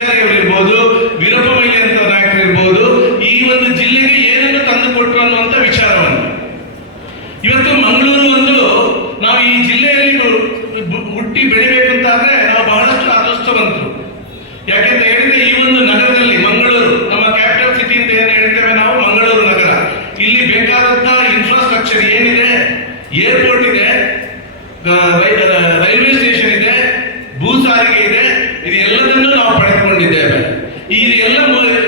ಇರ್ಬೋದು, ವೀರಪ್ಪ ಮೊಯ್ಲಿ ಅಂತ ನಾಯಕರಿರ್ಬೋದು, ಈ ಒಂದು ಜಿಲ್ಲೆಗೆ ಏನನ್ನು ತಂದು ಕೊಟ್ಟರು ಅನ್ನುವಂಥ ವಿಚಾರವನ್ನು ಇವತ್ತು ಮಂಗಳೂರು ಒಂದು ನಾವು ಈ ಜಿಲ್ಲೆಯಲ್ಲಿ ಹುಟ್ಟಿ ಬೆಳಿಬೇಕು ಅಂತಾದ್ರೆ ನಾವು ಬಹಳಷ್ಟು ಅದೃಷ್ಟವಂತರು. ಯಾಕೆಂತ ಹೇಳಿದ್ರೆ ಈ ಒಂದು ನಗರದಲ್ಲಿ ಮಂಗಳೂರು ನಮ್ಮ ಕ್ಯಾಪಿಟಲ್ ಸಿಟಿ ಅಂತ ಏನು ಹೇಳ್ತೇವೆ ನಾವು, ಮಂಗಳೂರು ನಗರ, ಇಲ್ಲಿ ಬೇಕಾದಂತಹ ಇನ್ಫ್ರಾಸ್ಟ್ರಕ್ಚರ್ ಏನಿದೆ, ಏರ್ಪೋರ್ಟ್ ಇದೆ, ರೈಲ್ವೆ ಸ್ಟೇಷನ್ ಇದೆ, ಭೂ ಸಾರಿಗೆ ಇದೆ, ಇದು ಎಲ್ಲದನ್ನು ನಾವು ಪಡೆದುಕೊಂಡಿದ್ದೇವೆ. ಇದೆಲ್ಲ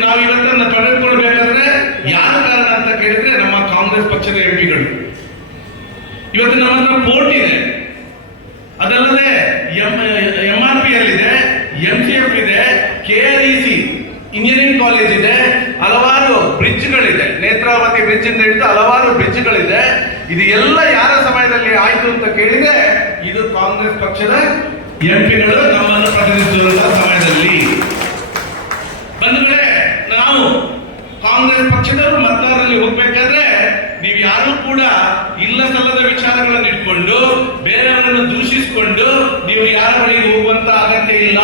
ನಾವು ಇವತ್ತನ್ನು ಪಡೆದುಕೊಳ್ಬೇಕಾದ್ರೆ ಯಾರ ಕಾರಣ ಅಂತ ಕೇಳಿದ್ರೆ ನಮ್ಮ ಕಾಂಗ್ರೆಸ್ ಪಕ್ಷದ ಎಂಪಿಗಳು. ಇವತ್ತು ನಮ್ಮ ಹತ್ರ ಪೋರ್ಟ್ ಇದೆ, ಅದಲ್ಲದೆ MRPL ಇದೆ, MCF ಇದೆ, KREC ಇಂಜಿನಿಯರಿಂಗ್ ಕಾಲೇಜ್ ಇದೆ, ಹಲವಾರು ಬ್ರಿಡ್ಜ್ಗಳಿದೆ, ನೇತ್ರಾವತಿ ಬ್ರಿಡ್ಜ್ ಇಂದ ಹಿಡಿದು ಹಲವಾರು ಬ್ರಿಡ್ಜ್ಗಳಿದೆ. ಇದು ಎಲ್ಲ ಯಾರ ಸಮಯದಲ್ಲಿ ಆಯ್ತು ಅಂತ ಕೇಳಿದ್ರೆ ಇದು ಕಾಂಗ್ರೆಸ್ ಪಕ್ಷದ ಎಂಪಿಗಳು ನಮ್ಮನ್ನು ಪ್ರತಿನಿಧಿಸುವ ಸಮಯದಲ್ಲಿ. ಬಂಧುಗಳೇ, ನಾವು ಕಾಂಗ್ರೆಸ್ ಪಕ್ಷದವರು ಮತದಾರರಲ್ಲಿ ಹೋಗ್ಬೇಕಾದ್ರೆ ನೀವು ಯಾರು ಕೂಡ ಇಲ್ಲ ಸಲ್ಲದ ವಿಚಾರಗಳನ್ನು ಇಟ್ಕೊಂಡು ಬೇರೆಯವರನ್ನು ದೂಷಿಸಿಕೊಂಡು ನೀವು ಯಾರ ಬಳಿಗೆ ಹೋಗುವಂತ ಅಗತ್ಯ ಇಲ್ಲ.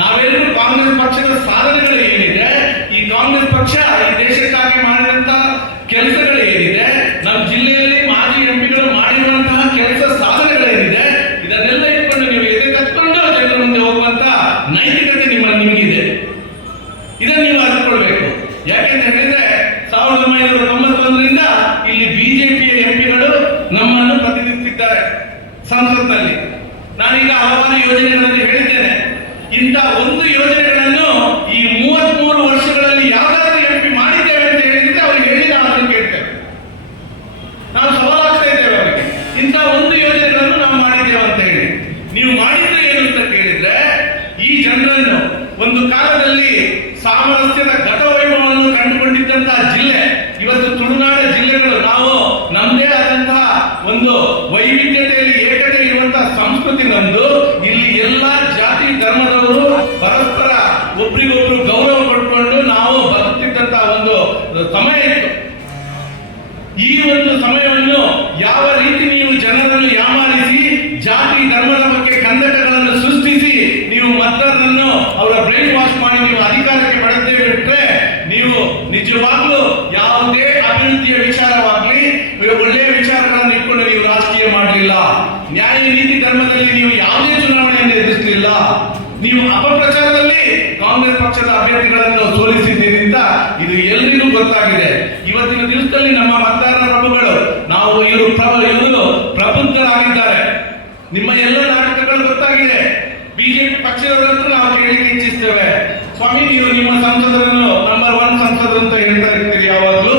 ನಾವೆಲ್ಲರೂ ಕಾಂಗ್ರೆಸ್ ಪಕ್ಷದ ಸಾಧನೆಗಳು ಏನಿದೆ, ಈ ಕಾಂಗ್ರೆಸ್ ಪಕ್ಷ ಈ ದೇಶಕ್ಕಾಗಿ ಮಾಡಿದಂತ ಕೆಲಸಗಳು ಏನಿದೆ, ನಮ್ಮ ಜಿಲ್ಲೆಯಲ್ಲಿ ಮಾಜಿ ಎಂಪಿಗಳು ಮಾಡಿರುವಂತಹ ಕೆಲಸ ಸಾಧನೆಗಳೇನಿದೆ, ಇದನ್ನೆಲ್ಲ ಇಟ್ಕೊಂಡು ನೀವು ಎದೆ ಕಟ್ಕೊಂಡು ಜನರ ಮುಂದೆ ಹೋಗುವಂತ ನೈತಿಕತೆ ನಿಮಗಿದೆ. ಇದನ್ನು ನೀವು ಅರಿತುಕೊಳ್ಬೇಕು. ಯಾಕೆಂತ ಹೇಳಿದ್ರೆ 1991ರಿಂದ ಇಲ್ಲಿ ಬಿಜೆಪಿಯ ಎಂಪಿಗಳು ನಮ್ಮನ್ನು ಪ್ರತಿನಿಧಿಸುತ್ತಿದ್ದಾರೆ ಸಂಸತ್ನಲ್ಲಿ. ನಾನೀಗ ಹಲವಾರು ಯೋಜನೆಗಳನ್ನು ಹೇಳಿದ್ದೇನೆ. ಇಂಥ ಒಂದು ಯೋಜನೆಗಳನ್ನು ಈ 33 ವರ್ಷಗಳಲ್ಲಿ ಯಾವ್ದಾದ್ರು ಎಂಪಿ ಮಾಡಿದ್ದೇವೆ ಅಂತ ಹೇಳಿದ್ರೆ ಅವ್ರಿಗೆ ಹೇಳಿ ನಾವು ಅದನ್ನು ಕೇಳ್ತೇವೆ. ನಾವು ಸವಾಲಾಗ್ತಾ ಇದ್ದೇವೆ ಅವರಿಗೆ, ಇಂಥ ಒಂದು ಯೋಜನೆಗಳನ್ನು ನಾವು ಮಾಡಿದ್ದೇವೆ ಅಂತ ಹೇಳಿ. ನೀವು ಮಾಡಿದ್ದು ಏನು ಅಂತ ಕೇಳಿದ್ರೆ, ಈ ಜನರನ್ನು ಒಂದು ಕಾಲದಲ್ಲಿ ಸಾಮರಸ್ಯದ ಘಟವೈಭವವನ್ನು ಕಂಡುಕೊಂಡಿದ್ದಂತಹ ಜಿಲ್ಲೆ ಇವತ್ತು ತುಳುನಾಡ ಜಿಲ್ಲೆಗಳು, ನಾವು ನಮ್ಮದೇ ಆದಂತಹ ಒಂದು ವೈವಿಧ್ಯತೆಯಲ್ಲಿ ಏಕತೆ ಇರುವಂತಹ ಸಂಸ್ಕೃತಿ ನಮ್ದು. ಇಲ್ಲಿ ಎಲ್ಲಾ ಜಾತಿ ಧರ್ಮದವರು ಪರಸ್ಪರ ಒಬ್ರಿಗೊಬ್ರು ಗೌರವ ಕೊಟ್ಕೊಂಡು ನಾವು ಬದುಕ್ತಿದ್ದಂತಹ ಒಂದು ಸಮಯ ಇತ್ತು. ಈ ಒಂದು ಸಮಯವನ್ನು ಯಾವ ರೀತಿ ನೀವು ಜನರನ್ನು ಯಾಮಾರಿಸಿ ಜಾತಿ ಧರ್ಮದ ಬಗ್ಗೆ ಕಂದಕಗಳನ್ನು ಸೃಷ್ಟಿಸಿ ನೀವು ಮತದಾರರನ್ನು ಅವರ ಬ್ರೈನ್ ವಾಶ್ ಮಾಡಿ ನೀವು ಅಧಿಕಾರಕ್ಕೆ ಪಡೆದೇ ಬಿಟ್ರೆ ನೀವು ನಿಜವಾಗ್ಲೂ ಯಾವುದೇ ಅಭಿವೃದ್ಧಿಯ ವಿಚಾರವಾಗ್ಲಿ ಒಳ್ಳೆಯ ವಿಚಾರಗಳನ್ನು ಇಟ್ಕೊಂಡು ನೀವು ರಾಜಕೀಯ ಮಾಡಲಿಲ್ಲ. ನ್ಯಾಯ ನೀತಿ ಧರ್ಮದಲ್ಲಿ ನೀವು ಯಾವುದೇ ಚುನಾವಣೆಯನ್ನು ಎದುರಿಸಲಿಲ್ಲ. ನೀವು ಅಪಪ್ರಚಾರದಲ್ಲಿ ಕಾಂಗ್ರೆಸ್ ಪಕ್ಷದ ಅಭ್ಯರ್ಥಿಗಳನ್ನು ಸೋಲಿಸಿದ್ದೀರಿ ಅಂತ ಇದು ಎಲ್ರಿಗೂ ಗೊತ್ತಾಗಿದೆ. ಇವತ್ತಿನ ದಿವಸದಲ್ಲಿ ನಮ್ಮ ಮತದಾರರ ಪ್ರಭುಗಳು ನಾವು ಇವರು ಪ್ರಬುದ್ಧರಾಗಿದ್ದಾರೆ. ನಿಮ್ಮ ಎಲ್ಲ ನಾಟಕಗಳು ಗೊತ್ತಾಗಿದೆ. ಬಿಜೆಪಿ ಪಕ್ಷದವರಂತೂ ನಾವು ಕೇಳಿಕೆ ಇಚ್ಛಿಸ್ತೇವೆ, ಸ್ವಾಮಿ ನೀವು ನಿಮ್ಮ ಸಂಸದರನ್ನು ನಂಬರ್ 1 ಸಂಸದರು ಅಂತ ಹೇಳ್ತಾ ಇರ್ತೀರಿ ಯಾವಾಗಲೂ.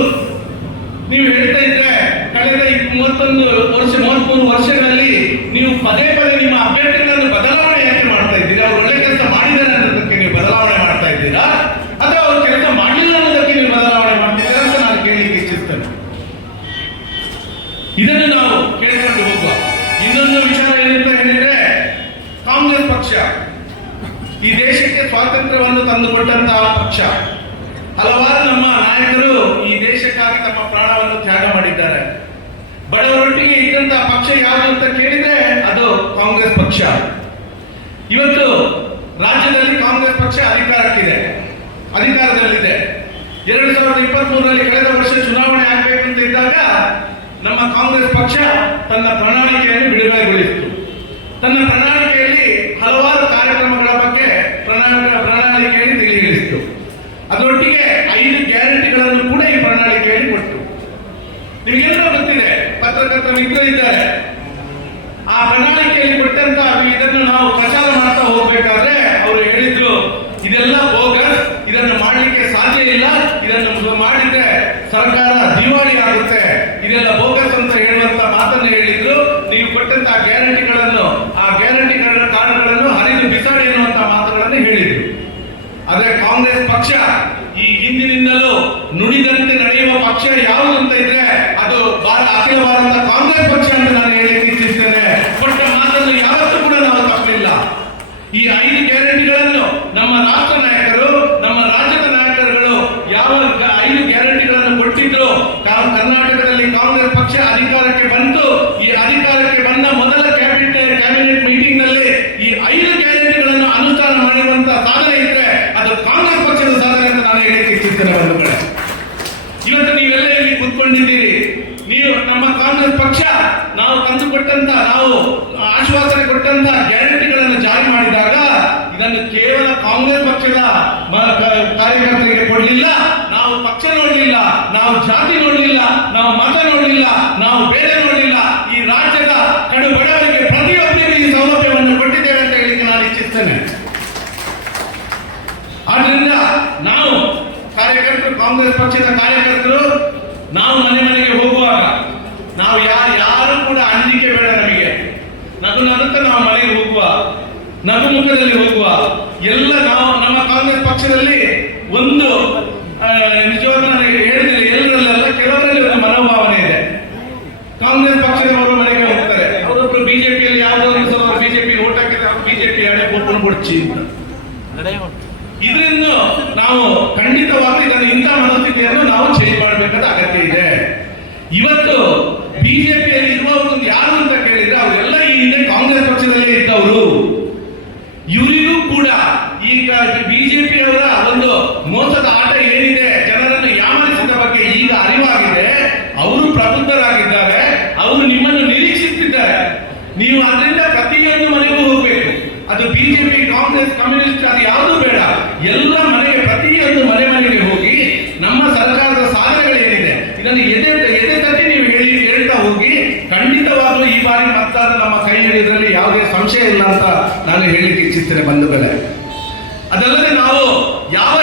ನೀವು ಹೇಳ್ತಾ ಇದ್ರೆ ಕಳೆದ 33 ವರ್ಷಗಳಲ್ಲಿ ನೀವು ಪದೇ ಪದೇ ನಿಮ್ಮ ಅಭ್ಯರ್ಥಿಗಳನ್ನು ಬದಲಾವಣೆ ಯಾಕೆ ಮಾಡ್ತಾ ಇದ್ದೀರಾ? ಅವ್ರು ಒಳ್ಳೆ ಕೆಲಸ ಮಾಡಿದ್ದಾರೆ ಅನ್ನೋದಕ್ಕೆ ನೀವು ಬದಲಾವಣೆ ಮಾಡ್ತಾ ಇದ್ದೀರಾ, ಅಥವಾ ಅವ್ರು ಕೆಲಸ ಮಾಡಲಿಲ್ಲ ಅನ್ನೋದಕ್ಕೆ ನೀವು ಬದಲಾವಣೆ ಮಾಡ್ತಿದ್ದೀರಾ ಅಂತ ನಾನು ಕೇಳಲಿಕ್ಕೆ ಇಚ್ಛಿಸ್ತೇನೆ. ಇದನ್ನು ನಾವು ಕೇಳಿಕೊಂಡು ಹೋಗುವ. ಇನ್ನೊಂದು ವಿಚಾರ ಏನಂತ ಹೇಳಿದ್ರೆ, ಕಾಂಗ್ರೆಸ್ ಪಕ್ಷ ಈ ದೇಶಕ್ಕೆ ಸ್ವಾತಂತ್ರ್ಯವನ್ನು ತಂದುಕೊಟ್ಟಂತಹ ಪಕ್ಷ. ಹಲವಾರು ನಮ್ಮ ನಾಯಕರು ಈ ದೇಶಕ್ಕಾಗಿ ತಮ್ಮ ಪ್ರಾಣವನ್ನು ತ್ಯಾಗ ಮಾಡಿದ್ದಾರೆ. ಬಡವರೊಟ್ಟಿಗೆ ಇದ್ದಂತಹ ಪಕ್ಷ ಯಾವುದು ಅಂತ ಕೇಳಿದ್ರೆ ಅದು ಕಾಂಗ್ರೆಸ್ ಪಕ್ಷ. ಇವತ್ತು ರಾಜ್ಯದಲ್ಲಿ ಕಾಂಗ್ರೆಸ್ ಪಕ್ಷ ಅಧಿಕಾರದಲ್ಲಿದೆ. 2023ರಲ್ಲಿ ಕಳೆದ ವರ್ಷ ಚುನಾವಣೆ ಆಗಬೇಕು ಅಂತ ಇದ್ದಾಗ ನಮ್ಮ ಕಾಂಗ್ರೆಸ್ ಪಕ್ಷ ತನ್ನ ಪ್ರಣಾಳಿಕೆಯನ್ನು ಬಿಡುಗಡೆಗೊಳಿಸಿತು. ತನ್ನ ಪ್ರಣಾಳಿಕೆಯಲ್ಲಿ ಹಲವಾರು ಕಾರ್ಯಕ್ರಮಗಳ ಬಗ್ಗೆ ಪ್ರಣಾಳಿಕೆಯಲ್ಲಿ ತಿಳಿಗೊಳಿಸಿತು. ಅದರೊಟ್ಟಿಗೆ 5 ಗ್ಯಾರಂಟಿಗಳನ್ನು ಕೂಡ ಈ ಪ್ರಣಾಳಿಕೆಯಲ್ಲಿ ಕೊಟ್ಟು, ನಿಮಗೆಲ್ಲರೂ ಗೊತ್ತಿದೆ, ಪತ್ರಕರ್ತರ ಮಿತ್ರ ಇದ್ದಾರೆ. ಆ ಪ್ರಣಾಳಿಕೆಯಲ್ಲಿ ಕೊಟ್ಟಂತ ಇದನ್ನು ನಾವು ಪ್ರಚಾರ ಮಾಡ್ತಾ ಹೋಗ್ಬೇಕಾದ್ರೆ ಅವರು ಹೇಳಿದ್ರು, ಇದೆಲ್ಲ ಬೋಗಸ್, ಇದನ್ನು ಮಾಡಲಿಕ್ಕೆ ಸಾಧ್ಯ ಇಲ್ಲ, ಇದನ್ನು ಮಾಡಿದ್ರೆ ಸರ್ಕಾರ ದಿವಾಳಿ ಆಗುತ್ತೆ, ಇದೆಲ್ಲ ಬೋಗಸ್ ಅಂತ ಹೇಳುವಂತ ಮಾತನ್ನು ಹೇಳಿದ್ರು. ನೀವು ಕೊಟ್ಟಂತಹ ಗ್ಯಾರಂಟಿಗಳನ್ನು, ಆ ಗ್ಯಾರಂಟಿಗಳ ಕಾರ್ಡ್ಗಳನ್ನು ಹರಿದು ಬಿಸಾಡಿ ಎನ್ನುವಂತ ಮಾತುಗಳನ್ನು ಹೇಳಿದ್ರು. ಆದ್ರೆ ಕಾಂಗ್ರೆಸ್ ಪಕ್ಷ ಈ ಹಿಂದಿನಿಂದಲೂ ನುಡಿದಂತೆ ನಡೆಯುವ ಪಕ್ಷ ಯಾವುದು ಅಂತ ಇದ್ರೆ ಅದು ಅಖಿಲ ಭಾರತ ಕಾಂಗ್ರೆಸ್ ಪಕ್ಷ ಅಂತ ನಾನು ಹೇಳಲಿಕ್ಕೆ ಇಚ್ಛಿಸ್ತೇನೆ. ಕೊಟ್ಟ ಮಾತನ್ನು ಯಾವತ್ತೂ ಕೂಡ ನಾವು ತಪ್ಪಲಿಲ್ಲ. ಈ 5 ಗ್ಯಾರಂಟಿಗಳನ್ನು ನಮ್ಮ ರಾಷ್ಟ್ರ ನಾಯಕರು, ನಮ್ಮ ರಾಜ್ಯದ ನಾಯಕರುಗಳು ಯಾವ 5 ಗ್ಯಾರಂಟಿಗಳನ್ನು ಕೊಟ್ಟಿದ್ರು, ಕರ್ನಾಟಕದಲ್ಲಿ ಕಾಂಗ್ರೆಸ್ ಪಕ್ಷ ಅಧಿಕಾರಕ್ಕೆ ಬಂತು. ಈ ಅಧಿಕಾರಕ್ಕೆ ಬಂದ ಮೊದಲ ಕ್ಯಾಬಿನೆಟ್ ಮೀಟಿಂಗ್ ನಲ್ಲಿ ಈ 5 ಗ್ಯಾರಂಟಿಗಳನ್ನು ಅನುಷ್ಠಾನ ಮಾಡಿರುವಂತಹ ಸಾಧನೆ ಕಾಂಗ್ರೆಸ್ ಪಕ್ಷ ನಾವು ತಂದುಕೊಟ್ಟಂತ, ನಾವು ಆಶ್ವಾಸನೆ ಕೊಟ್ಟಂತ ಗ್ಯಾರಂಟಿಗಳನ್ನು ಜಾರಿ ಮಾಡಿದಾಗ ಇದನ್ನು ಕೇವಲ ಕಾಂಗ್ರೆಸ್ ಪಕ್ಷದ ಕಾರ್ಯಕರ್ತರಿಗೆ ಕೊಡಲಿಲ್ಲ. ನಾವು ಪಕ್ಷ ನೋಡಲಿಲ್ಲ, ನಾವು ಜಾತಿ ನೋಡಲಿಲ್ಲ, ನಾವು ಮತ ನೋಡಲಿಲ್ಲ, ನಾವು ಬೇರೆ ನೋಡಲಿಲ್ಲ. ಈ ರಾಜ್ಯದ ಕಡು ಬಡವರಿಗೆ ಪ್ರತಿಯೊಬ್ಬರಿಗೂ ಈ ಸೌಲಭ್ಯವನ್ನು ಕೊಟ್ಟಿದ್ದೇವೆ ಅಂತ ಹೇಳಿಕ್ಕೆ ನಾನು ಇಚ್ಛಿಸ್ತೇನೆ. ಆದ್ರಿಂದ ನಾವು ಕಾರ್ಯಕರ್ತರು, ಕಾಂಗ್ರೆಸ್ ಪಕ್ಷದ ಕಾರ್ಯಕರ್ತರು, ನಾವು ಮನೆ ಮನೆಗೆ ಹೋಗುವಾಗ ನಾವು ಯಾರು ಕೂಡ ಅಂಜಿಕೆ ಬೇಡ. ನಮಗೆ ನಗು ನಗುತ್ತಾ ನಾವು ಮನೆಗೆ ಹೋಗುವ, ನಗು ಮುಖದಲ್ಲಿ ಹೋಗುವ. ಎಲ್ಲ ನಾವು ನಮ್ಮ ಕಾಂಗ್ರೆಸ್ ಪಕ್ಷದಲ್ಲಿ ಒಂದು ನಿಜವಾದ ಹೇಳಿದ್ರೆ ಎಲ್ಲರಲ್ಲೆಲ್ಲ ಕೆಲವರಲ್ಲಿ ಒಂದು ಮನೋಭಾವನೆ ಇದೆ. ಕಾಂಗ್ರೆಸ್ ಪಕ್ಷದವರು ಮನೆಗೆ ಹೋಗ್ತಾರೆ, ಅವರೊಬ್ರು ಬಿಜೆಪಿಯಲ್ಲಿ ಯಾವುದೋ ಬಿಜೆಪಿ ಓಟ್ ಹಾಕಿದ್ರೆ ಅವರು ಬಿಜೆಪಿ ಹಳೆ ಒಬ್ಬನು ಕೊಡ್ಚಿ ಅಂತ. ಇದರಿಂದ ನಾವು ಖಂಡಿತವಾಗ್ಲೂ ಇದನ್ನು ಇಂಥ ಮನಸ್ಥಿತಿಯನ್ನು ನಾವು ಚೇಂಜ್ ಮಾಡಬೇಕಾದ ಅಗತ್ಯ ಇದೆ. ಇವತ್ತು ಬಿಜೆಪಿಯಲ್ಲಿ ಇರುವವರು ಯಾರು ಅಂತ ಕೇಳಿದ್ರೆ ಅವರೆಲ್ಲ ಈ ಹಿಂದೆ ಕಾಂಗ್ರೆಸ್ ಪಕ್ಷದಲ್ಲೇ ಇದ್ದವರು. ಇವರಿಗೂ ಕೂಡ ಈಗ ಬಿಜೆಪಿಯವರ ಒಂದು ಮೋಸದ ಆಟ ಏನಿದೆ, ಜನರನ್ನು ಯಾಮರಿಸಿದ ಬಗ್ಗೆ ಈಗ ಅರಿವಾಗಿದೆ. ಅವರು ಪ್ರಬುದ್ಧರಾಗಿದ್ದಾರೆ, ಅವರು ನಿಮ್ಮನ್ನು ನಿರೀಕ್ಷಿಸುತ್ತಿದ್ದಾರೆ. ನೀವು ಅದರಿಂದ ಪ್ರತಿಯೊಂದು ಮನೆಗೂ ಹೋಗ್ಬೇಕು. ಅದು ಬಿಜೆಪಿ, ಕಾಂಗ್ರೆಸ್, ಕಮ್ಯುನಿಸ್ಟ್ ಅದು ಯಾವುದು ಬೇಡ. ಎಲ್ಲ ಮನೆಗೆ, ಪ್ರತಿಯೊಂದು ಮನೆಗೆ ಹೋಗಿ ನಮ್ಮ ಸರ್ಕಾರದ ಸಾಧನೆಗಳೇನಿದೆ ಇದನ್ನು ಎದೆ ತಟ್ಟಿ ನೀವು ಹೇಳ್ತಾ ಹೋಗಿ. ಖಂಡಿತವಾಗ್ಲೂ ಈ ಬಾರಿ ಮತದಾರ ನಮ್ಮ ಕೈ ಹಿಡಿಯೋದ್ರಲ್ಲಿ ಯಾವುದೇ ಸಂಶಯ ಇಲ್ಲ ಅಂತ ನಾನು ಹೇಳಿಕ್ಕೆ ಇಚ್ಛಿಸ್ತೇನೆ ಬಂಧುಗಳೇ. ಅದಲ್ಲದೆ ನಾವು ಯಾವ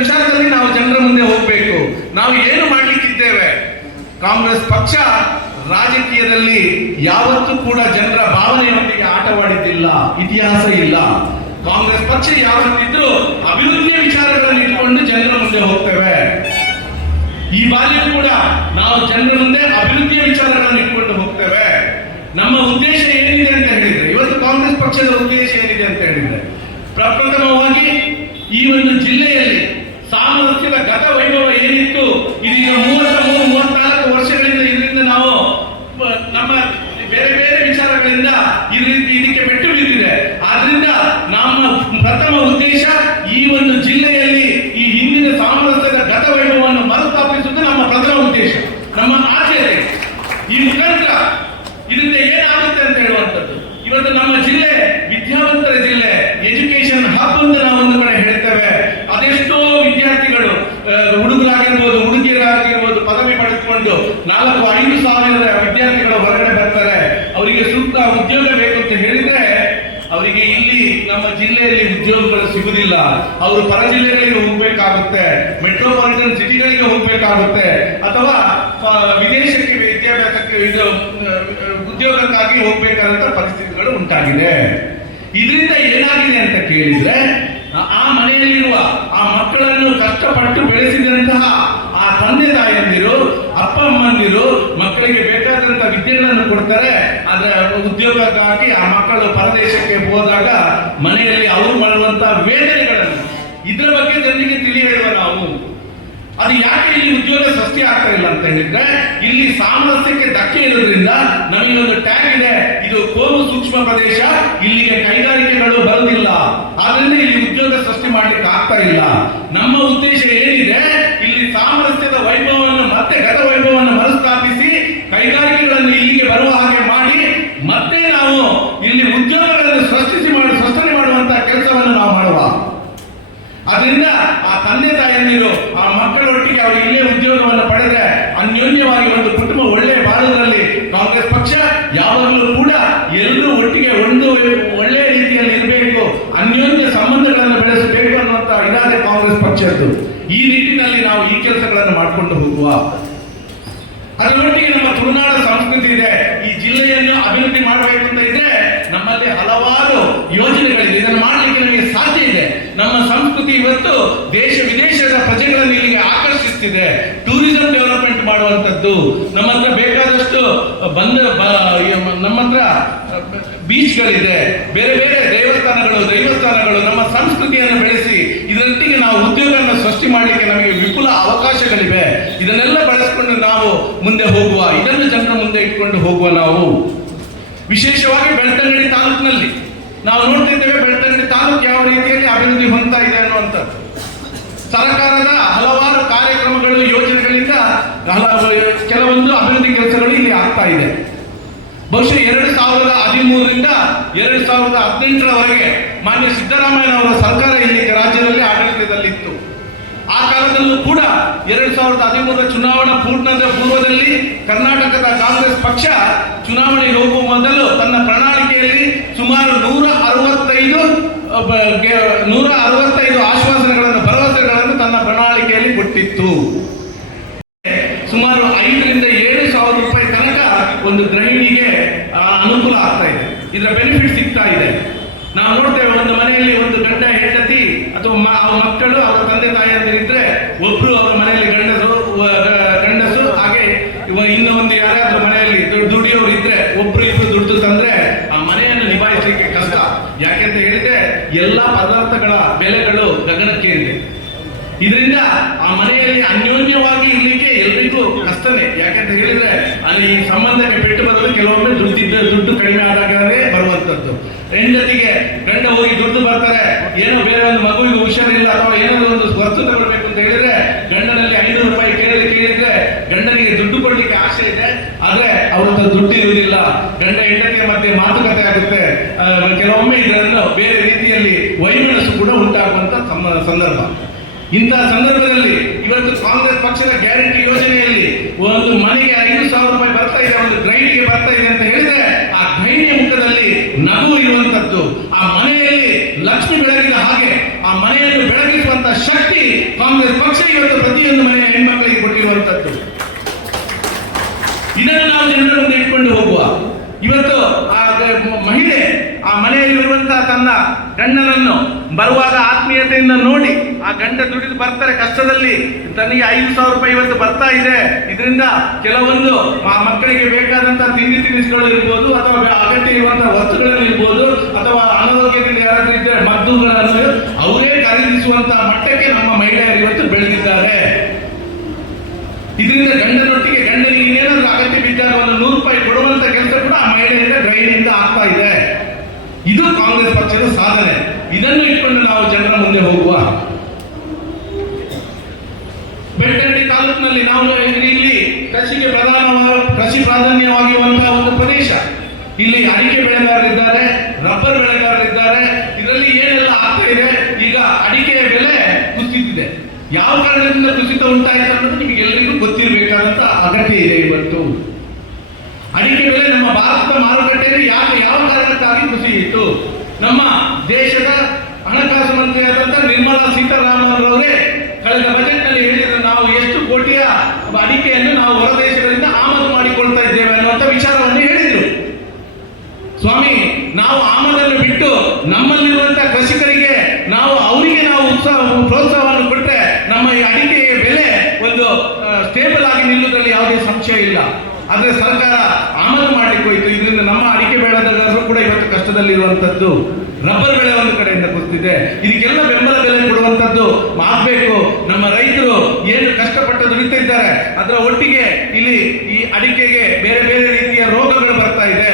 ವಿಚಾರದಲ್ಲಿ ನಾವು ಜನರ ಮುಂದೆ ಹೋಗ್ಬೇಕು. ನಾವು ಏನು ಮಾಡ್ಲಿಕ್ಕಿದ್ದೇವೆ? ಕಾಂಗ್ರೆಸ್ ಪಕ್ಷ ರಾಜಕೀಯದಲ್ಲಿ ಯಾವತ್ತೂ ಕೂಡ ಜನರ ಭಾವನೆಯೊಂದಿಗೆ ಆಟವಾಡಿದ್ದಿಲ್ಲ, ಇತಿಹಾಸ ಇಲ್ಲ. ಕಾಂಗ್ರೆಸ್ ಪಕ್ಷ ಯಾವತ್ತಿದ್ರೂ ಅಭಿವೃದ್ಧಿಯ ವಿಚಾರಗಳನ್ನು ಇಟ್ಕೊಂಡು ಜನರ ಮುಂದೆ ಹೋಗ್ತೇವೆ. ಈ ಬಾರಿಯೂ ಕೂಡ ನಾವು ಜನರ ಮುಂದೆ ಅಭಿವೃದ್ಧಿಯ ವಿಚಾರಗಳನ್ನು ಇಟ್ಕೊಂಡು ಹೋಗ್ತೇವೆ. ನಮ್ಮ ಉದ್ದೇಶ ಏನಿದೆ ಅಂತ ಹೇಳಿದ್ರೆ, ಇವತ್ತು ಕಾಂಗ್ರೆಸ್ ಪಕ್ಷದ ಉದ್ದೇಶ ಏನಿದೆ ಅಂತ ಹೇಳಿದ್ರೆ, ಪ್ರಪ್ರಥಮವಾಗಿ ಈ ಒಂದು ಜಿಲ್ಲೆಯಲ್ಲಿ ಸಾಮರಸ್ಯದ ಗತ ವೈಭವ ಏನಿತ್ತು, ಇದೀಗ 33-34 ವರ್ಷಗಳಿಂದ ಇದರಿಂದ ನಾವು ನಮ್ಮ ಬೇರೆ ಬೇರೆ ವಿಚಾರಗಳಿಂದ ಇದಕ್ಕೆ ಪೆಟ್ಟು ಬಿದ್ದಿದೆ. ಆದ್ರಿಂದ ನಮ್ಮ ಪ್ರಥಮ ಉದ್ದೇಶ ಈ ಒಂದು ಜಿಲ್ಲೆಯಲ್ಲಿ ಈ ಹಿಂದಿನ ಸಾಮರಸ್ಯದ ಗತ ವೈಭವವನ್ನು ಮರುಸ್ಥಾಪಿಸುವುದು ನಮ್ಮ ಪ್ರಥಮ ಉದ್ದೇಶ, ನಮ್ಮ ಆದ್ಯತೆ. ಈ ಮುಖಾಂತರ ಇದರಿಂದ ಏನಾಗುತ್ತೆ ಅಂತ ಹೇಳುವಂಥದ್ದು. ಇವತ್ತು ನಮ್ಮ ಜಿಲ್ಲೆ ವಿದ್ಯಾವಂತರ ಜಿಲ್ಲೆ, ಎಜುಕೇಶನ್ ಹಬ್ ಅಂತ ನಾವು ಒಂದು ಕಡೆ ಹೇಳ್ತೇವೆ. ಅದೆಷ್ಟೋ ವಿದ್ಯಾರ್ಥಿಗಳು, ಹುಡುಗರಾಗಿರ್ಬೋದು, ಹುಡುಗಿಯರಾಗಿರ್ಬೋದು, ಪದವಿ ಪಡೆದುಕೊಂಡು 4-5 ಸಾವಿರ ವಿದ್ಯಾರ್ಥಿಗಳು ಹೊರಗಡೆ ಬರ್ತಾರೆ. ಅವರಿಗೆ ಸೂಕ್ತ ಉದ್ಯೋಗ ಬೇಕು ಅಂತ ಹೇಳಿದ್ರೆ ಅವರಿಗೆ ಇಲ್ಲಿ ನಮ್ಮ ಜಿಲ್ಲೆಯಲ್ಲಿ ಉದ್ಯೋಗಗಳು ಸಿಗುವುದಿಲ್ಲ. ಅವರು ಪರ ಜಿಲ್ಲೆಗಳಿಗೆ ಹೋಗ್ಬೇಕಾಗುತ್ತೆ, ಮೆಟ್ರೋಪಾಲಿಟನ್ ಸಿಟಿಗಳಿಗೆ ಹೋಗ್ಬೇಕಾಗುತ್ತೆ, ಅಥವಾ ವಿದೇಶಕ್ಕೆ ವಿದ್ಯಾಭ್ಯಾಸಕ್ಕೆ ಉದ್ಯೋಗಕ್ಕಾಗಿ ಹೋಗ್ಬೇಕಾದಂತ ಪರಿಸ್ಥಿತಿಗಳು ಉಂಟಾಗಿದೆ. ಇದರಿಂದ ಏನಾಗಿದೆ ಅಂತ ಕೇಳಿದ್ರೆ, ಆ ಮನೆಯಲ್ಲಿರುವ ಆ ಮಕ್ಕಳನ್ನು ಕಷ್ಟಪಟ್ಟು ಬೆಳೆಸಿದಂತಹ ಆ ತಂದೆ ತಾಯಂದಿರು, ಅಪ್ಪ ಅಮ್ಮಂದಿರು ಮಕ್ಕಳಿಗೆ ಬೇಕಾದಂತ ವಿದ್ಯೆಗಳನ್ನು ಕೊಡ್ತಾರೆ. ಆದ್ರೆ ಉದ್ಯೋಗಕ್ಕಾಗಿ ಆ ಮಕ್ಕಳು ಪರದೇಶಕ್ಕೆ ಹೋದಾಗ ಮನೆಯಲ್ಲಿ ಅವರು ಮಾಡುವಂತಹ ವೇದನೆಗಳನ್ನು, ಇದರ ಬಗ್ಗೆ ಜನರಿಗೆ ತಿಳಿ ಹೇಳುವ ನಾವು. ಅದು ಯಾಕೆ ಇಲ್ಲಿ ಉದ್ಯೋಗ ಸೃಷ್ಟಿ ಆಗ್ತಾ ಇಲ್ಲ ಅಂತ ಹೇಳಿದ್ರೆ, ಇಲ್ಲಿ ಸಾಮರಸ್ಯಕ್ಕೆ ಧಕ್ಕೆ ಇರೋದ್ರಿಂದ ನಮಗೆ ಒಂದು ಟ್ಯಾಗ್ ಇದೆ, ಇದು ಕೋಮು ಸೂಕ್ಷ್ಮ ಪ್ರದೇಶ, ಇಲ್ಲಿಗೆ ಕೈಗಾರಿಕೆಗಳು ಬರುವುದಿಲ್ಲ. ಆದ್ರಿಂದ ಇಲ್ಲಿ ಉದ್ಯೋಗ ಸೃಷ್ಟಿ ಮಾಡ್ಲಿಕ್ಕೆ ಆಗ್ತಾ ಇಲ್ಲ. ನಮ್ಮ ಉದ್ದೇಶ ಏನಿದೆ, ಇಲ್ಲಿ ಸಾಮರಸ್ಯದ ವೈಭವವನ್ನು ಮತ್ತೆ ಗತ ವೈಭವವನ್ನು ಮರುಸ್ಥಾಪಿಸಿ ಕೈಗಾರಿಕೆಗಳನ್ನು ಇಲ್ಲಿಗೆ ಬರುವ ಹಾಗೆ ಮಾಡಿ ಮತ್ತೆ ನಾವು ಇಲ್ಲಿ ಉದ್ಯೋಗಗಳನ್ನು ಸೃಷ್ಟಿ ಮಾಡುವಂತಹ ಕೆಲಸವನ್ನು ನಾವು ಮಾಡುವ. ಅದರಿಂದ ಆ ತಂದೆ ತಾಯಂದಿರು ಆ ಮಕ್ಕಳೊಟ್ಟಿಗೆ ಅವರು ಇಲ್ಲೇ ಉದ್ಯೋಗವನ್ನು ಪಡೆದ್ರೆ ಅನ್ಯೋನ್ಯವಾಗಿ ಒಂದು ಕುಟುಂಬ ಒಳ್ಳೆಯ ಬಾಳುವುದರಲ್ಲಿ ಕಾಂಗ್ರೆಸ್ ಪಕ್ಷ ಯಾವಾಗಲೂ ಕೂಡ ಎಲ್ಲರೂ ಒಟ್ಟಿಗೆ ಒಂದು ಒಳ್ಳೆಯ ರೀತಿಯಲ್ಲಿ ಇರಬೇಕು, ಅನ್ಯೋನ್ಯ ಸಂಬಂಧಗಳನ್ನು ಬೆಳೆಸಬೇಕು ಅನ್ನುವಂತ ಇರಾದೆ ಕಾಂಗ್ರೆಸ್ ಪಕ್ಷದ್ದು. ಈ ನಿಟ್ಟಿನಲ್ಲಿ ನಾವು ಈ ಕೆಲಸಗಳನ್ನು ಮಾಡಿಕೊಂಡು ಹೋಗುವ. ಅದರೊಟ್ಟಿಗೆ ನಮ್ಮ ತುಳುನಾಡ ಸಂಸ್ಕೃತಿ ಇದೆ. ಈ ಜಿಲ್ಲೆಯನ್ನು ಅಭಿವೃದ್ಧಿ ಮಾಡಬೇಕು ಅಂತ ಇದ್ರೆ ನಮ್ಮಲ್ಲಿ ಹಲವಾರು ಯೋಜನೆಗಳಿದೆ. ಇದನ್ನು ಮಾಡಲಿಕ್ಕೆ ನಮಗೆ ಸಾಧ್ಯ ಇದೆ. ನಮ್ಮ ಸಂಸ್ಕೃತಿ ಇವತ್ತು ದೇಶ ವಿದೇಶದ ಪ್ರಜೆಗಳನ್ನು ಇಲ್ಲಿಗೆ ಆಕರ್ಷಿಸುತ್ತಿದೆ. ಟೂರಿಸಂ ಡೆವಲಪ್ಮೆಂಟ್ ಮಾಡುವಂತದ್ದು ನಮ್ಮ ಹತ್ರ ಬೇಕಾದಷ್ಟು ನಮ್ಮ ಹತ್ರ ಬೀಚ್ಗಳಿದೆ, ಬೇರೆ ಬೇರೆ ದೈವಸ್ಥಾನಗಳು ನಮ್ಮ ಸಂಸ್ಕೃತಿಯನ್ನು ಬೆಳೆಸಿ ಇದರೊಟ್ಟಿಗೆ ನಾವು ಉದ್ಯೋಗವನ್ನು ಸೃಷ್ಟಿ ಮಾಡಲಿಕ್ಕೆ ನಮಗೆ ವಿಪುಲ ಅವಕಾಶಗಳಿವೆ. ಇದನ್ನೆಲ್ಲ ಬಳಸಿಕೊಂಡು ನಾವು ಮುಂದೆ ಹೋಗುವ, ಇದನ್ನು ಜನರ ಮುಂದೆ ಇಟ್ಕೊಂಡು ಹೋಗುವ. ನಾವು ವಿಶೇಷವಾಗಿ ಬೆಳ್ತಂಗಡಿ ತಾಲೂಕಿನಲ್ಲಿ ನಾವು ನೋಡ್ತಿದ್ದೇವೆ, ಬೆಳ್ತಂಗಡಿ ತಾಲೂಕು ಯಾವ ರೀತಿಯಲ್ಲಿ ಅಭಿವೃದ್ಧಿ ಹೊಂದ್ತಾ ಇದೆ ಅನ್ನುವಂಥದ್ದು. ಸರ್ಕಾರದ ಹಲವಾರು ಕಾರ್ಯಕ್ರಮಗಳು, ಯೋಜನೆಗಳಿಂದ ಕೆಲವೊಂದು ಅಭಿವೃದ್ಧಿ ಕೆಲಸಗಳು ಇಲ್ಲಿ ಆಗ್ತಾ ಇದೆ. ಬಹುಶಃ 2013ರಿಂದ 2018ರವರೆಗೆ ಮಾನ್ಯ ಸಿದ್ದರಾಮಯ್ಯನವರ ಸರ್ಕಾರ ಇಲ್ಲಿ ರಾಜ್ಯದಲ್ಲಿ ಆಡಳಿತದಲ್ಲಿತ್ತು. ಆ ಕಾಲದಲ್ಲೂ ಕೂಡ 2013ರ ಚುನಾವಣಾ ಪೂರ್ವದಲ್ಲಿ ಕರ್ನಾಟಕದ ಕಾಂಗ್ರೆಸ್ ಪಕ್ಷ ಚುನಾವಣೆಗೆ ಹೋಗುವ ಮೊದಲು ತನ್ನ ಪ್ರಣಾಳಿಕೆಯಲ್ಲಿ ಸುಮಾರು 165 ಆಶ್ವಾಸನೆಗಳನ್ನು, ಭರವಸೆಗಳನ್ನು ತನ್ನ ಪ್ರಣಾಳಿಕೆಯಲ್ಲಿ ಕೊಟ್ಟಿತ್ತು. ಸುಮಾರು 5,000 ರಿಂದ 7,000 ರೂಪಾಯಿ ತನಕ ಒಂದು ಗೃಹಿಣಿಗೆ ಅನುಕೂಲ ಆಗ್ತಾ ಇದೆ, ಇದರ ಬೆನಿಫಿಟ್ ಸಿಗ್ತಾ ಇದೆ. ನಾವು ನೋಡ್ತೇವೆ, ಒಂದು ಮನೆಯಲ್ಲಿ ಒಂದು ಗಂಡ ಹೆಂಡತಿ ಅಥವಾ ಮಕ್ಕಳು ಅವರ ತಂದೆ ತಾಯಿಯಂದಿರಿದ್ರೆ ಒಬ್ರು ಅವರ ಮನೆಯಲ್ಲಿ ಗಂಡಸು ಹಾಗೆ ಇನ್ನು ಒಂದು ಯಾರ್ಯಾದ್ರೂ ಮನೆಯಲ್ಲಿ ದುಡಿಯೋರು ಇದ್ರೆ ಒಬ್ರು ಇಬ್ರು ದುಡ್ಡು ತಂದ್ರೆ ಆ ಮನೆಯನ್ನು ನಿಭಾಯಿಸಲಿಕ್ಕೆ ಕಷ್ಟ. ಯಾಕೆಂತ ಹೇಳಿದ್ರೆ ಎಲ್ಲಾ ಪದಾರ್ಥಗಳ ಬೆಲೆಗಳು ಗಗನಕ್ಕೇರಿದೆ. ಇದರಿಂದ ಆ ಮನೆಯಲ್ಲಿ ಅನ್ಯೋನ್ಯವಾಗಿ ಇರ್ಲಿಕ್ಕೆ ಎಲ್ರಿಗೂ ಕಷ್ಟನೇ. ಯಾಕೆಂತ ಹೇಳಿದ್ರೆ ಅಲ್ಲಿ ಈ ಸಂಬಂಧಕ್ಕೆ ಪೆಟ್ಟು ಬದಲು ಕೆಲವೊಮ್ಮೆ ದುಡ್ಡು ಕಡಿಮೆ ಆದಾಗಲೇ ಬರುವಂತದ್ದು. ಹೆಂಡತಿಗೆ ಗಂಡ ಹೋಗಿ ದುಡ್ಡು ಬರ್ತಾರೆ, ಏನೋ ಬೇರೆ ಒಂದು ಮಗುವಿಗೆ ಹುಷಾರಿಲ್ಲ ಅಥವಾ ಏನಾದ್ರು ಒಂದು ವಸ್ತು ತಗೊಳ್ಬೇಕು ಅಂತ ಹೇಳಿದ್ರೆ ಗಂಡನಲ್ಲಿ 500 ರೂಪಾಯಿ ಕೇಳಿದ್ರೆ ಗಂಡನಿಗೆ ದುಡ್ಡು ಕೊಡ್ಲಿಕ್ಕೆ ಆಸೆ ಇದೆ, ಆದ್ರೆ ಅವ್ರ ಹತ್ರ ದುಡ್ಡು ಇರುವುದಿಲ್ಲ. ಗಂಡ ಹೆಂಡತಿಯ ಮಧ್ಯೆ ಮಾತುಕತೆ ಆಗುತ್ತೆ. ಕೆಲವೊಮ್ಮೆ ಇದನ್ನು ಬೇರೆ ರೀತಿಯಲ್ಲಿ ವೈಮನಸ್ಸು ಕೂಡ ಉಂಟಾಗುವಂತ ಸಂದರ್ಭ. ಇಂತಹ ಸಂದರ್ಭದಲ್ಲಿ ಇವತ್ತು ಕಾಂಗ್ರೆಸ್ ಪಕ್ಷದ ಗ್ಯಾರಂಟಿ ಯೋಜನೆಯಲ್ಲಿ ಒಂದು ಮನೆಗೆ 5,000 ರೂಪಾಯಿ ಬರ್ತಾ ಇದೆ, ಒಂದು ಗೃಹಿಣಿಗೆ ಬರ್ತಾ ಇದೆ ಅಂತ ಹೇಳಿದ್ರೆ ಆ ಗೃಹಿಣಿಯ ಮುಖದಲ್ಲಿ ನಗು ಇರುವಂತದ್ದು, ಆ ಮನೆಯಲ್ಲಿ ಲಕ್ಷ್ಮಿ ಬೆಳಗಿದ ಹಾಗೆ ಆ ಮನೆಯನ್ನು ಬೆಳಗಿಸುವಂತ ಶಕ್ತಿ ಕಾಂಗ್ರೆಸ್ ಪಕ್ಷ ಇವತ್ತು ಪ್ರತಿಯೊಂದು ಮನೆಯ ಹೆಣ್ಮಕ್ಕಳಿಗೆ ಕೊಟ್ಟಿರುವಂತದ್ದು. ಇದನ್ನು ನಾವು ಜನರ ಮುಂದೆ ಇಟ್ಕೊಂಡು ಹೋಗುವ. ಇವತ್ತು ಆ ಮಹಿಳೆ ಆ ಮನೆಯಲ್ಲಿರುವಂತಹ ತನ್ನ ಗಂಡನನ್ನು ಬರುವಾಗ ಆತ್ಮೀಯತೆಯಿಂದ ನೋಡಿ ಆ ಗಂಡ ದುಡಿದು ಬರ್ತಾರೆ ಕಷ್ಟದಲ್ಲಿ, ತನಗೆ 5,000 ರೂಪಾಯಿ ಇವತ್ತು ಬರ್ತಾ ಇದೆ, ಇದರಿಂದ ಕೆಲವೊಂದು ಆ ಮಕ್ಕಳಿಗೆ ಬೇಕಾದಂತಹ ತಿಂಡಿ ತಿನಿಸುಗಳು ಇರ್ಬೋದು ಅಥವಾ ಅಗತ್ಯ ಇರುವಂತಹ ವಸ್ತುಗಳನ್ನು ಇರ್ಬೋದು ಅಥವಾ ಅನಾರೋಗ್ಯದಿಂದ ಯಾರಾದ್ರೂ ಇದ್ದರೆ ಮದ್ದುಗಳನ್ನು ಅವರೇ ಖರೀದಿಸುವಂತಹ ಮಟ್ಟಕ್ಕೆ ನಮ್ಮ ಮಹಿಳೆಯರು ಇವತ್ತು ಬೆಳೆದಿದ್ದಾರೆ. ಇದರಿಂದ ಗಂಡನೊಟ್ಟಿಗೆ ಗಂಡನಿಗೆ ಇನ್ನೇನಾದ್ರೂ ಅಗತ್ಯ ಬಿದ್ದಾಗ ಒಂದು 100 ರೂಪಾಯಿ ಕೊಡುವಂತ ಕೆಲಸ ಕೂಡ ಆ ಮಹಿಳೆಯರಿಂದ ಗೃಹಿಣಿಯಿಂದ ಆಗ್ತಾ ಇದೆ. ಇದು ಕಾಂಗ್ರೆಸ್ ಪಕ್ಷದ ಸಾಧನೆ. ಇದನ್ನು ಇಟ್ಕೊಂಡು ನಾವು ಜನರ ಮುಂದೆ ಹೋಗುವ. ಬೆಳ್ತಂಗಡಿ ತಾಲೂಕಿನಲ್ಲಿ ನಾವು ಇಲ್ಲಿ ಕೃಷಿ ಪ್ರಾಧಾನ್ಯವಾಗಿರುವಂತಹ ಒಂದು ಪ್ರದೇಶ. ಇಲ್ಲಿ ಅಡಿಕೆ ಬೆಳೆಗಾರರಿದ್ದಾರೆ, ರಬ್ಬರ್ ಬೆಳೆಗಾರರಿದ್ದಾರೆ. ಇದರಲ್ಲಿ ಏನೆಲ್ಲ ಆಗ್ತಾ ಇದೆ, ಈಗ ಅಡಿಕೆಯ ಬೆಲೆ ಕುಸಿದಿದೆ. ಯಾವ ಕಾರಣದಿಂದ ಕುಸಿತ ಉಂಟಾಯಿತು ಅನ್ನೋದು ನಿಮಗೆಲ್ಲರಿಗೂ ಗೊತ್ತಿರಬೇಕಾದಂತ ಅಗತ್ಯ ಇದೆ. ಇವತ್ತು ಅಡಿಕೆ ಬೆಲೆ ನಮ್ಮ ಭಾರತದ ಮಾರುಕಟ್ಟೆಯಲ್ಲಿ ಯಾವ ಕಾರಣಕ್ಕಾಗಿ ಕುಸಿಯಿತು? ನಮ್ಮ ದೇಶದ ಹಣಕಾಸು ಮಂತ್ರಿಯಾದಂತಹ ನಿರ್ಮಲಾ ಸೀತಾರಾಮನ್ ಅವರೇ ಕಳೆದ ಬಜೆಟ್ ನಲ್ಲಿ ಹೇಳಿದ್ರು, ನಾವು ಎಷ್ಟು ಕೋಟಿಯ ಅಡಿಕೆಯನ್ನು ನಾವು ಹೊರ ದೇಶಗಳಿಂದ ಆಮದು ಮಾಡಿಕೊಳ್ತಾ ಇದ್ದೇವೆ ಅನ್ನುವಂಥ ವಿಚಾರವನ್ನು ಹೇಳಿದ್ರು. ಸ್ವಾಮಿ, ನಾವು ಆಮದನ್ನು ಬಿಟ್ಟು ನಮ್ಮಲ್ಲಿರುವಂತಹ ಕೃಷಿಕರಿಗೆ ಅವರಿಗೆ ನಾವು ಪ್ರೋತ್ಸಾಹವನ್ನು ಕೊಟ್ಟರೆ ನಮ್ಮ ಈ ಅಡಿಕೆಯ ಬೆಲೆ ಒಂದು ಸ್ಟೇಬಲ್ ಆಗಿ ನಿಲ್ಲುವುದರಲ್ಲಿ ಯಾವುದೇ ಸಂಶಯ ಇಲ್ಲ. ಆದ್ರೆ ಸರ್ಕಾರ ಆಮದು ಮಾಡಲಿಕ್ಕೆ ಹೋಯಿತು. ಇದರಿಂದ ನಮ್ಮ ಅಡಿಕೆ ಬೆಳೆಗಾರರು ಕೂಡ ಇವತ್ತು ಕಷ್ಟದಲ್ಲಿರುವಂತದ್ದು. ರಬ್ಬರ್ ಬೆಳೆ ಒಂದು ಕಡೆಯಿಂದ ಕುಸಿದಿದೆ. ಇದಕ್ಕೆಲ್ಲ ಬೆಂಬಲ ಬೆಲೆ ಕೊಡುವಂತದ್ದು ಆಗಬೇಕು. ನಮ್ಮ ರೈತರು ಏನು ಕಷ್ಟಪಟ್ಟು ದುಡಿತಾ ಇದ್ದಾರೆ, ಅದರ ಒಟ್ಟಿಗೆ ಇಲ್ಲಿ ಈ ಅಡಿಕೆಗೆ ಬೇರೆ ಬೇರೆ ರೀತಿಯ ರೋಗಗಳು ಬರ್ತಾ ಇದೆ.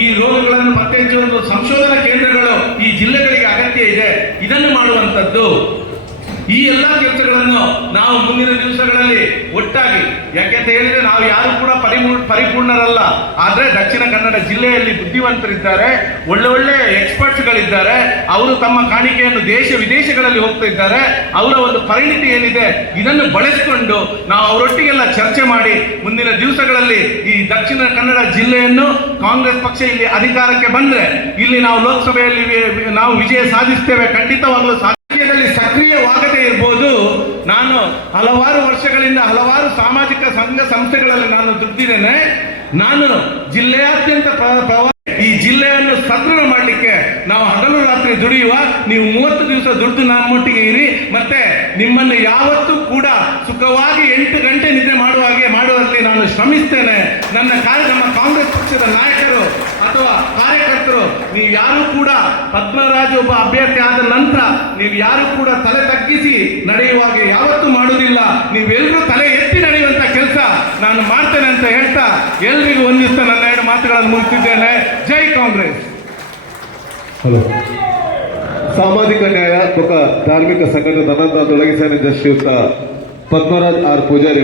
ಈ ರೋಗಗಳನ್ನು ಪತ್ತೆ ಹಚ್ಚುವ ಸಂಶೋಧನಾ ಕೇಂದ್ರಗಳು ಈ ಜಿಲ್ಲೆಗಳಿಗೆ ಅಗತ್ಯ ಇದೆ. ಇದನ್ನು ಮಾಡುವಂತದ್ದು. ಈ ಎಲ್ಲಾ ಕೆಲಸಗಳನ್ನು ನಾವು ಮುಂದಿನ ದಿವಸಗಳಲ್ಲಿ ಒಟ್ಟಾಗಿ, ಯಾಕೆಂತ ಹೇಳಿದ್ರೆ ನಾವು ಯಾರು ಕೂಡ ಪರಿಪೂರ್ಣರಲ್ಲ. ಆದ್ರೆ ದಕ್ಷಿಣ ಕನ್ನಡ ಜಿಲ್ಲೆಯಲ್ಲಿ ಬುದ್ಧಿವಂತರಿದ್ದಾರೆ, ಒಳ್ಳೆ ಎಕ್ಸ್ಪರ್ಟ್ಸ್ಗಳಿದ್ದಾರೆ. ಅವರು ತಮ್ಮ ಕಾಣಿಕೆಯನ್ನು ದೇಶ ವಿದೇಶಗಳಲ್ಲಿ ಹೋಗ್ತಾ ಇದ್ದಾರೆ. ಅವರ ಒಂದು ಪರಿಣಿತಿ ಏನಿದೆ ಇದನ್ನು ಬಳಸಿಕೊಂಡು ನಾವು ಅವರೊಟ್ಟಿಗೆಲ್ಲ ಚರ್ಚೆ ಮಾಡಿ ಮುಂದಿನ ದಿವಸಗಳಲ್ಲಿ ಈ ದಕ್ಷಿಣ ಕನ್ನಡ ಜಿಲ್ಲೆಯನ್ನು ಕಾಂಗ್ರೆಸ್ ಪಕ್ಷ ಇಲ್ಲಿ ಅಧಿಕಾರಕ್ಕೆ ಬಂದ್ರೆ ಇಲ್ಲಿ ನಾವು ಲೋಕಸಭೆಯಲ್ಲಿ ನಾವು ವಿಜಯ ಸಾಧಿಸ್ತೇವೆ. ಖಂಡಿತವಾಗಲೂ ಸಕ್ರಿಯವಾಗದೇ ಇರ್ಬೋದು. ನಾನು ಹಲವಾರು ವರ್ಷಗಳಿಂದ ಹಲವಾರು ಸಾಮಾಜಿಕ ಸಂಘ ಸಂಸ್ಥೆಗಳಲ್ಲಿ ನಾನು ದುಡ್ದಿದ್ದೇನೆ. ನಾನು ಜಿಲ್ಲೆಯಾದ್ಯಂತ ಈ ಜಿಲ್ಲೆಯನ್ನು ಸದೃಢ ಮಾಡಲಿಕ್ಕೆ ನಾವು ಹಗಲು ರಾತ್ರಿ ದುಡಿಯುವ. ನೀವು 30 ದಿವಸ ದುಡ್ಡು ನಮ್ಮೊಟ್ಟಿಗೆ ಇರಿ. ಮತ್ತೆ ನಿಮ್ಮನ್ನು ಯಾವತ್ತೂ ಕೂಡ ಸುಖವಾಗಿ 8 ಗಂಟೆ ನಿದ್ದೆ ಮಾಡುವಲ್ಲಿ ನಾನು ಶ್ರಮಿಸ್ತೇನೆ. ನಮ್ಮ ಕಾಂಗ್ರೆಸ್ ಪಕ್ಷದ ನಾಯಕರು ಅಥವಾ ಕಾರ್ಯಕರ್ತರು ನೀವು ಯಾರು ಕೂಡ ಪದ್ಮರಾಜ್ ಒಬ್ಬ ಅಭ್ಯರ್ಥಿ ಆದ ನಂತರ ನೀವು ಯಾರು ಕೂಡ ತಲೆ ತಗ್ಗಿಸಿ ನಡೆಯುವಾಗ ಯಾವತ್ತೂ ಮಾಡುವುದಿಲ್ಲ. ನೀವೆಲ್ಲರೂ ತಲೆ ಎತ್ತಿ ನಡೆಯುವಂತ ಕೆಲಸ ನಾನು ಮಾಡ್ತೇನೆ ಅಂತ ಹೇಳ್ತಾ ಎಲ್ರಿಗೂ ಒಂದಿಸ್ತಾ ನನ್ನ 2 ಮಾತುಗಳನ್ನು ಮುಗಿಸಿದ್ದೇನೆ. ಜೈ ಕಾಂಗ್ರೆಸ್. ಹಲೋ. ಸಾಮಾಜಿಕ ನ್ಯಾಯ ಧಾರ್ಮಿಕ ಸಂಘಟನೆ ಧನಂತ ತೊಡಗಿಸಲು ಶ್ರೀಯುತ ಪದ್ಮರಾಜ್ ಆರ್ ಪೂಜಾರಿ